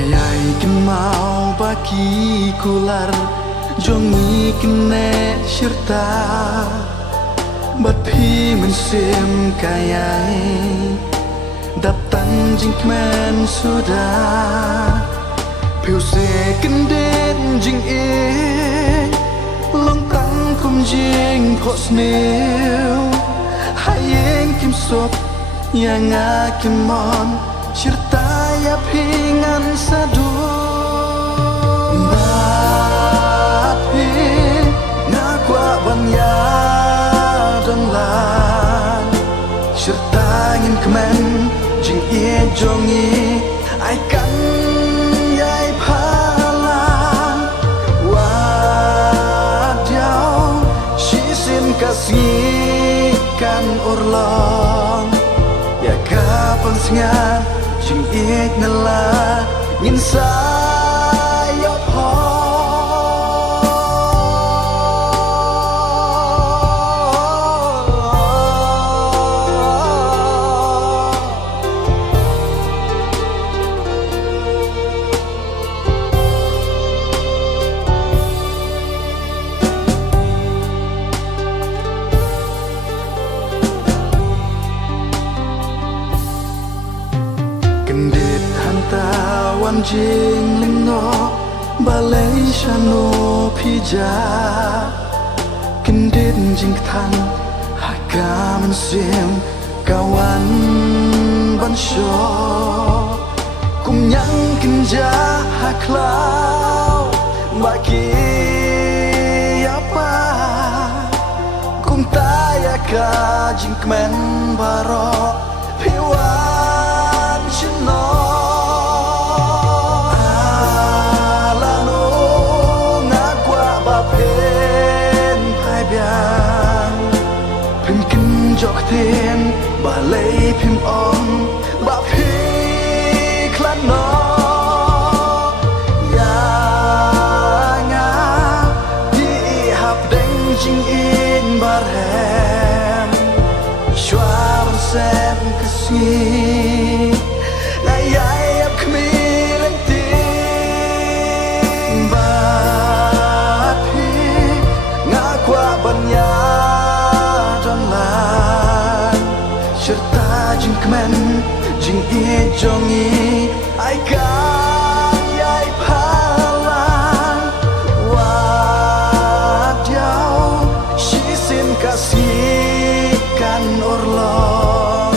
Ayai kin mau baki kular jongi kene shirta bat phi men sim kayai đập tan jing men suda phiêu xe kinh đến jing e long tăng kum jing phos nêu hai em kim sop yang a kim mon cerita ya pingan sadu bat pi na kwa ban ya dong la cerita ngin kemen jing e jongi ai kan yai phalang wa diao shi sin kasih kan urlong ya kapan sengat jing ik nala ngin sayo po kendit hantawan jing lingo balai shano pija kendit jing than hakaman sim kawan ban sho cùng yang kinja haklau baki apa cùng ta ya ka jing men baro piwa no alano ngakwa ba pen hai biang phim kinh jok thiên ba lấy phim on ba phi klan no ya nga di hap deng jing in bar hem shwar sem kasi cerita jing kemen jing e jongi ai kan yai phalang wa diao shi sin kasih kan urlong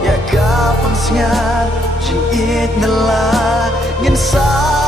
ya kapan sengat jing e nala ngin sa